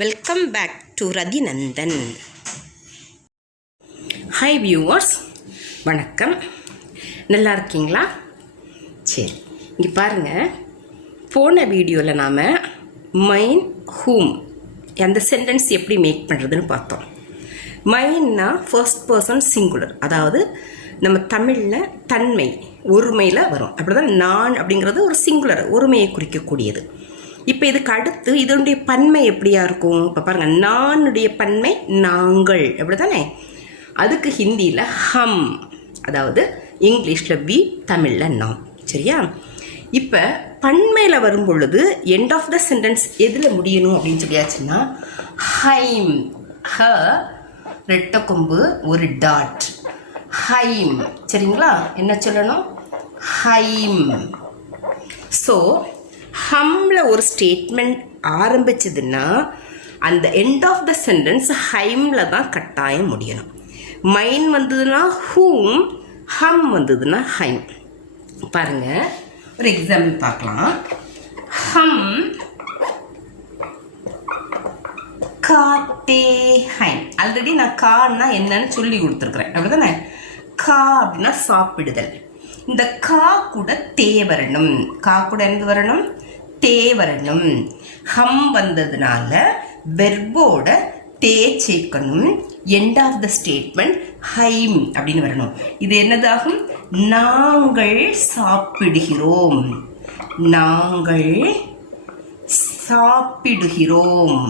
Welcome back to Rati Nandan. Hi viewers, வணக்கம். நல்லா இருக்கீங்களா? சரி, இங்கே பாருங்கள். போன வீடியோவில் நாம் மைன் ஹூம் அந்த சென்டென்ஸ் எப்படி மேக் பண்ணுறதுன்னு பார்த்தோம். மைன்னா ஃபர்ஸ்ட் பர்சன் சிங்குலர், அதாவது நம்ம தமிழில் தன்மை ஒருமையில் வரும். அப்படி தான் நான் அப்படிங்கிறது ஒரு சிங்குலர், ஒருமையை குறிக்கக்கூடியது. இப்போ இதுக்கு அடுத்து இதனுடைய பன்மை எப்படியா இருக்கும்? இப்போ பாருங்கள், நானுடைய பன்மை நாங்கள், அப்படி தானே? அதுக்கு ஹிந்தியில் ஹம், அதாவது இங்கிலீஷில் வி, தமிழில் நாம். சரியா? இப்போ பன்மையில் வரும் பொழுது எண்ட் ஆஃப் த சென்டென்ஸ் எதில் முடியணும் அப்படின்னு சொல்லியாச்சுன்னா ஹைம். ஹ ரெட்டை கொம்பு ஒரு டாட், ஹைம். சரிங்களா? என்ன சொல்லணும்? ஹைம். ஸோ ஹம்ல ஒரு ஸ்டேட்மெண்ட் ஆரம்பிச்சதுன்னா அந்த எண்ட் ஆஃப் த சென்டென்ஸ் ஹைம்ல தான் கட்டாயம் முடியணும். மைன் வந்ததுன்னா ஹூம், ஹம் வந்ததுன்னா ஹைம். பாருங்க, ஒரு எக்ஸாம்பிள் பார்க்கலாம். ஹம் காத்தே ஹைம். ஆல்ரெடி நான் கான்னா என்னன்னு சொல்லி கொடுத்துருக்குறேன், அப்படிதானே? கா அப்படின்னா சாப்பிடுதல். இந்த கா கூட தே வரணும். கா கூட எங்க வரணும்? தே வரணும். ஹம் வந்ததுனால வெர்போட தே சேர்க்கணும். எண்ட் ஆஃப் த ஸ்டேட்மெண்ட் ஹைம் அப்படின்னு வரணும். இது என்னதாகும்? நாங்கள் சாப்பிடுகிறோம், நாங்கள் சாப்பிடுகிறோம்.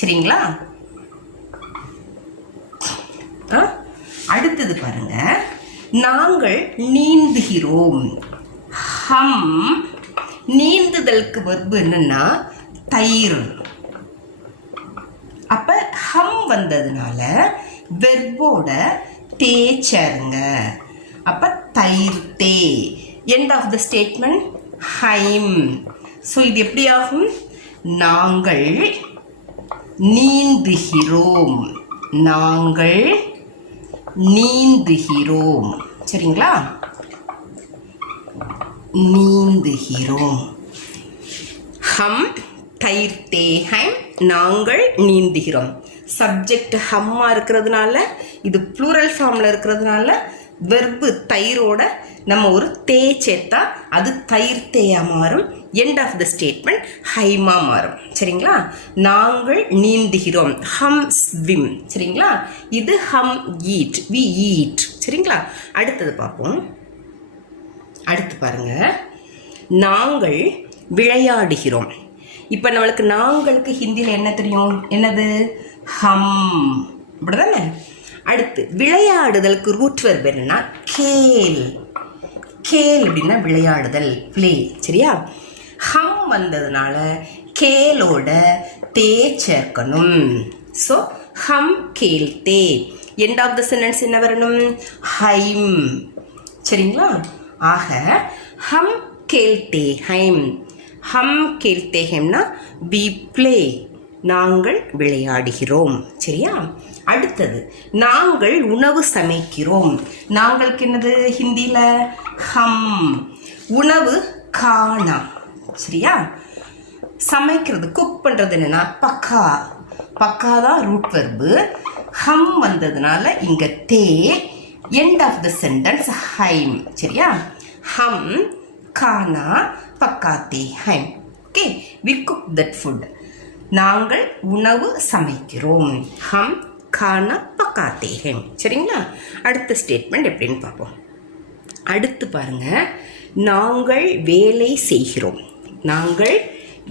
சரிங்களா? அடுத்தது பாருங்க, நாங்கள் நீந்துகிறோம். ஹம் நீந்துதலுக்கு வெர்பு என்னன்னா தயிர். அப்ப ஹம் வந்ததுனால வெர்போட தே சேருங்க. அப்ப தயிர் தே. எண்ட் ஆஃப் த ஸ்டேட்மெண்ட் ஹைம். ஸோ இது எப்படி ஆகும்? நாங்கள் நீந்துகிறோம், நாங்கள் நீந்துகிறோம். சரிங்களா? நீந்துகிறோம். ஹம் தயிர் தே ஹைம், நாங்கள் நீந்துகிறோம். சப்ஜெக்ட் ஹம்மா இருக்கிறதுனால, இது ப்ளூரல் ஃபார்மில் இருக்கிறதுனால வெர்பு தயிரோட நம்ம ஒரு தே சேர்த்தா அது தயிர் தேயா மாறும். எண்ட் ஆஃப் த ஸ்டேட்மெண்ட் ஹைமா மாறும். சரிங்களா? நாங்கள் நீந்துகிறோம், ஹம் ஸ்விம். சரிங்களா? இது ஹம் ஈட், வி ஈட். சரிங்களா? அடுத்தது பார்ப்போம். அடுத்து பாருங்க, நாங்கள் விளையாடுகிறோம். இப்போ நம்மளுக்கு நாங்களுக்கு ஹிந்தியில் என்ன தெரியும்? என்னது? ஹம், அப்படிதானே? அடுத்து விளையாடுதலுக்கு ரூட் வெர்ப் என்னன்னா கேல். கேல் அப்படின்னா விளையாடுதல், பிளே. சரியா? ஹம் வந்ததுனால கேலோட தே சேர்க்கணும். ஸோ ஹம் கேல் தே. எண்ட் ஆஃப் த சென்டென்ஸ் என்ன வரணும்? ஹைம். சரிங்களா? ஆக ஹம் கேல்தே ஹைம். ஹம் கேல்தே ஹைம்னா வி பிளே, நாங்கள் விளையாடுகிறோம். சரியா? அடுத்தது நாங்கள் உணவு சமைக்கிறோம். நாங்களுக்கு என்னது ஹிந்தியில்? ஹம். உணவு கானா. சரியா? சமைக்கிறது, குக் பண்ணுறது என்னன்னா பக்கா. பக்கா தான் ரூட் வெர்பு. ஹம் வந்ததுனால இங்கே தே. எண்ட் ஆஃப் த சென்டென்ஸ் ஹைம். சரியா? ஹம் கானா பக்காத்தே ஹைம். Okay, we cook that food. நாங்கள் உணவு சமைக்கிறோம், ஹம் கானா பக்காத்தே ஹைம். சரிங்களா? அடுத்த ஸ்டேட்மெண்ட் எப்படின்னு பார்ப்போம். அடுத்து பாருங்க, நாங்கள் வேலை செய்கிறோம். நாங்கள்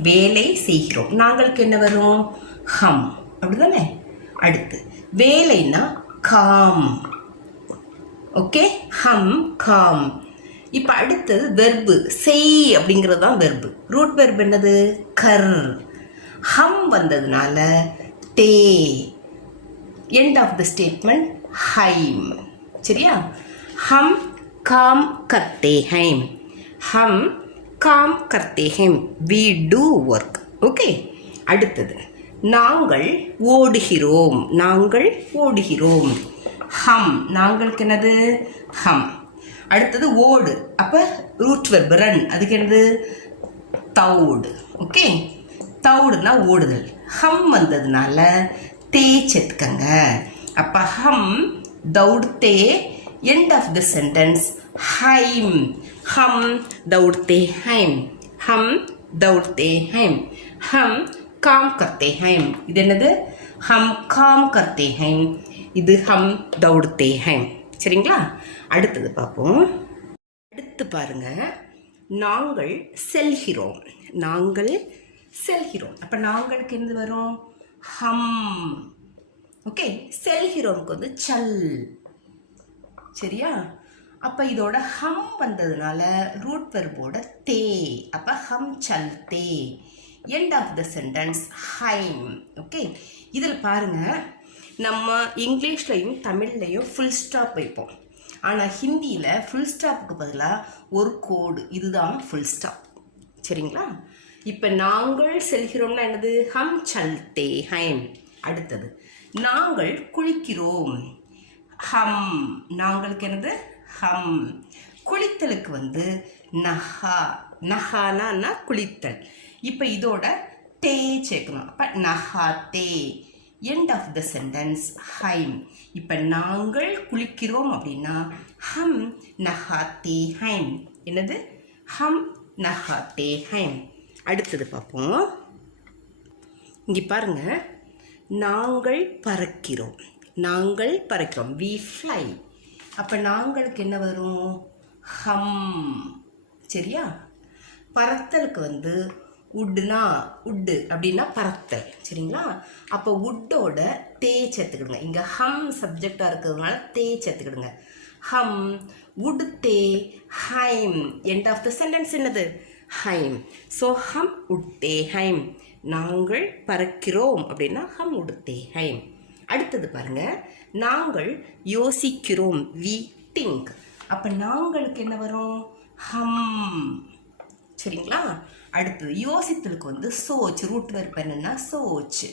வேலை செய்கிறோம். நாங்களுக்கு என்ன வரும்? ஹம், அப்படிதானே? அடுத்து வேலைன்னா காம். ஓகே, ஹம் காம். இப்போ அடுத்தது வெர்பு செய் அப்படிங்கிறது தான் வெர்பு. ரூட் வெர்பு என்னது? கர். ஹம் வந்ததுனால தே. எண்ட் ஆஃப் த ஸ்டேட்மெண்ட் ஹைம். சரியா? ஹம் காம் கர்த்தே ஹைம், ஹம் காம் கர்த்தே ஹைம். We do work. ஓகே. அடுத்தது நாங்கள் ஓடுகிறோம். நாங்கள் ஓடுகிறோம். ஹம், நாங்களுக்கு என்னது? ஹம். அடுத்தது ஓடு. அப்போ ரூட் வெர்பு ரன். அதுக்கு என்னது? தவுடு. ஓகே. தவுடுனா ஓடுதல். ஹம் வந்ததுனால தே சேர்த்துக்கங்க. அப்போ ஹம் தவுடுத்தே. எண்ட் ஆஃப் த சென்டென்ஸ் ஹைம். ஹம் दौड़ते हैं. हम दौड़ते हैं. हम काम करते हैं. இது என்னது? हम काम करते हैं. இது हम दौड़ते हैं. சரிங்களா? அடுத்தது பார்ப்போம். அடுத்து பாருங்க, நாங்கள் செல்கிறோம். நாங்கள் செல்கிறோம். அப்போ நாங்களுக்கு என்ன வரும்? ஹம். ஓகே, செல்கிறோம்க்கு வந்து சல். சரியா? அப்போ இதோட ஹம் வந்ததுனால ரூட் வெர்போட தே. அப்போ ஹம் சல் தே. End of the sentence okay. ஓகே, இதில் பாருங்க, நம்ம இங்கிலீஷ்லையும் தமிழ்லையும் ஃபுல் ஸ்டாப் வைப்போம். ஆனால் ஹிந்தியில் ஃபுல் ஸ்டாப்புக்கு பதிலாக ஒரு கோடு, இதுதான் ஃபுல் ஸ்டாப். சரிங்களா? இப்போ நாங்கள் செல்கிறோம்னா என்னது? ஹம் சல்தே ஹைம். அடுத்தது நாங்கள் குளிக்கிறோம். ஹம். நாங்களுக்கு என்னது? ஹம். குளித்தலுக்கு வந்து நஹா. நஹானா குளித்தல். இப்போ இதோட தே சேர்க்கணும். அப்போ நஹா தே. எண்ட் ஆஃப் த சென்டென்ஸ் ஹைம். இப்போ நாங்கள் குளிக்கிறோம் அப்படின்னா ஹம் நஹாத்தே ஹைம். என்னது? ஹம் நஹாத்தே ஹைம். அடுத்தது பார்ப்போம். இங்கே பாருங்க, நாங்கள் பறக்கிறோம். நாங்கள் பறக்கிறோம். We fly. அப்போ நாங்களுக்கு என்ன வரும்? ஹம். சரியா? பறத்தலுக்கு வந்து உட்டுனா உட்டு அப்படின்னா பறத்தல். சரிங்களா? அப்போ உட்டோட தே சேர்த்துக்கிடுங்க. இங்கே ஹம் சப்ஜெக்டாக இருக்கிறதுனால தே சேர்த்துக்கிடுங்க. ஹம் உடுத்தே ஹைம். எண்ட் ஆஃப் த சென்டென்ஸ் என்னது? ஹைம். ஸோ ஹம் உடுத்தே ஹைம். நாங்கள் பறக்கிறோம் அப்படின்னா ஹம் உடுத்தே ஹைம். அடுத்தது பாருங்க, நாங்கள் யோசிக்கிறோம். We think. அப்போ நாங்களுக்கு என்ன வரும்? ஹம். சரிங்களா? அடுத்தது யோசித்தலுக்கு வந்து சோச். ரூட் வெர்ப் என்னன்னா சோச்.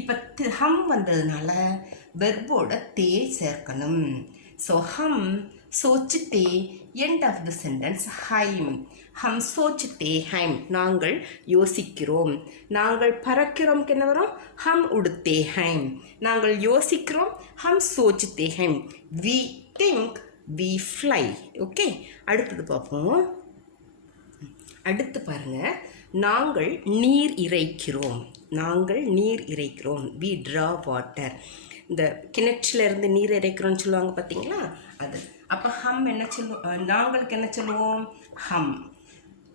இப்போ ஹம் வந்ததுனால வெர்போட தே சேர்க்கணும். ஸோ ஹம் சோச்சுத்தே. எண்ட் ஆஃப் த சென்டென்ஸ் ஹைம். ஹம் சோச்சுத்தே ஹைம். நாங்கள் யோசிக்கிறோம். நாங்கள் பறக்கிறோம்க்கு என்ன வரும்? ஹம் உடுத்தே ஹைம். நாங்கள் யோசிக்கிறோம். ஹம் சோச்சுத்தே ஹைம். We think. We fly. Okay, அடுத்தது பார்ப்போம். அடுத்து பாருங்க, நாங்கள் நீர் இறைக்கிறோம். நாங்கள் நீர் இறைக்கிறோம். We draw water. இந்த கிணற்றில் இருந்து நீர் இறைக்கிறோம்னு சொல்லுவாங்க பார்த்தீங்களா, அது. அப்போ ஹம் என்ன சொல்லுவோம்? நாங்களுக்கு என்ன சொல்லுவோம்? ஹம்.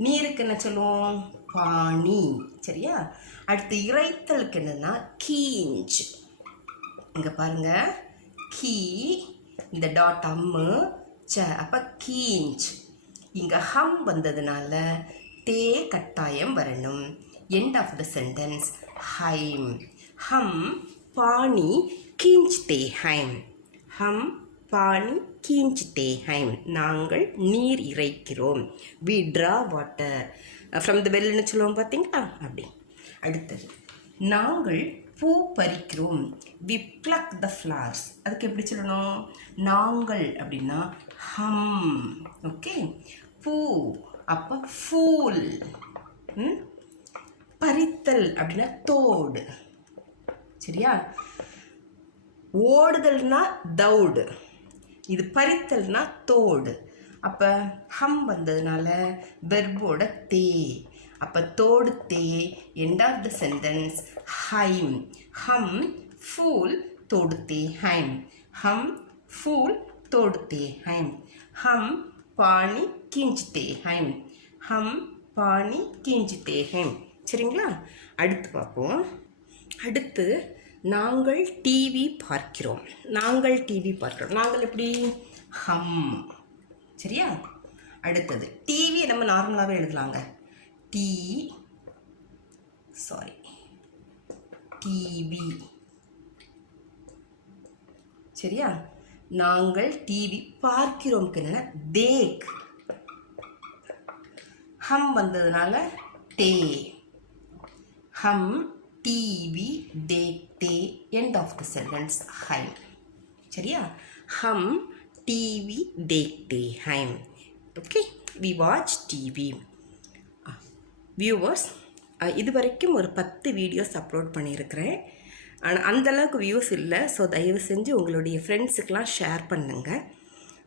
நீருக்கு என்ன சொல்லுவோம்? பாணி. சரியா? அடுத்து இறைத்தலுக்கு என்னன்னா கீஞ்ச். இங்கே பாருங்க, கீ, இந்த டாட் அம்மு ச. அப்போ கீஞ்ச். இங்கே ஹம் வந்ததுனால தே கட்டாயம் வரணும். எண்ட் ஆஃப் த சென்டென்ஸ் ஹைம். ஹம் பாணி கீஞ்ச்தே ஹைம். ஹம் பாணி கீஞ்ச்தே ஹைம். நாங்கள் நீர் இறைக்கிறோம். We draw water from the வெல்னு சொல்லுவோம் பார்த்தீங்களா, அப்படி. அடுத்தது நாங்கள் பூ பறிக்கிறோம். We pluck the flowers. அதுக்கு எப்படி சொல்லணும்? நாங்கள் அப்படின்னா ஹம். ஓகே, பூ. அப்போ ஃபூல். பறித்தல் அப்படின்னா தோடு. சரியா? ஓடுதல்னா தவுடு. இது பறித்தல்னா தோடு. அப்போ ஹம் வந்ததுனால வெர்போட தே. அப்போ தோடு தே. எண்ட் ஆஃப் த சென்டென்ஸ் ஹைம். ஹம் ஃபூல் தோடு தே ஹைம். ஹம் ஃபூல் தோடு தே ஹைம். ஹம் பாணி கீஞ்ச்தே ஹைம். ஹம் பாணி கீஞ்ச்தே ஹைம். சரிங்களா? அடுத்து பார்ப்போம். அடுத்து நாங்கள் டிவி பார்க்கிறோம். நாங்கள் டிவி பார்க்கிறோம். நாங்கள் எப்படி? ஹம். சரியா? அடுத்தது டிவி நம்ம நார்மலாகவே எழுதலாங்க. டிவி. சரியா? நாங்கள் டிவி பார்க்கிறோம்க்கு என்ன? தேக். ஹம் வந்ததுனால தே. ஹம் டிவி தேக்தே. எண்ட் ஆஃப் த சென்டென்ஸ் ஹைம். சரியா? ஹம் டிவி தேக்தே ஹைம். Okay, we watch TV. Viewers, இது வரைக்கும் ஒரு 10 வீடியோஸ் அப்லோட் பண்ணியிருக்கிறேன். ஆனால் அந்தளவுக்கு வியூஸ் இல்லை. ஸோ தயவு செஞ்சு உங்களுடைய ஃப்ரெண்ட்ஸுக்கெலாம் ஷேர் பண்ணுங்கள்.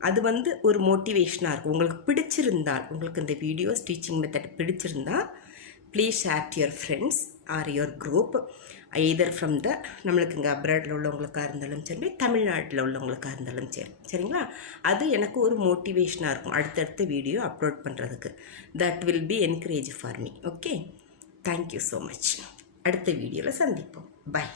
அது வந்து ஒரு மோட்டிவேஷனாக இருக்கும். உங்களுக்கு பிடிச்சிருந்தால், உங்களுக்கு இந்த வீடியோஸ் டீச்சிங் மெத்தட் பிடிச்சிருந்தால் please share to your friends or your group, either from the நம்மளுக்கு இங்கே அப்ராடில் உள்ளவங்களுக்காக இருந்தாலும் சரி, தமிழ்நாட்டில் உள்ளவங்களுக்காக இருந்தாலும் சரி, சரிங்களா? அது எனக்கு ஒரு மோட்டிவேஷனாக இருக்கும் அடுத்தடுத்த வீடியோ அப்லோட் பண்ணுறதுக்கு. That will be encourage for me. Okay, thank you so much. அடுத்த வீடியோவில் சந்திப்போம். பை.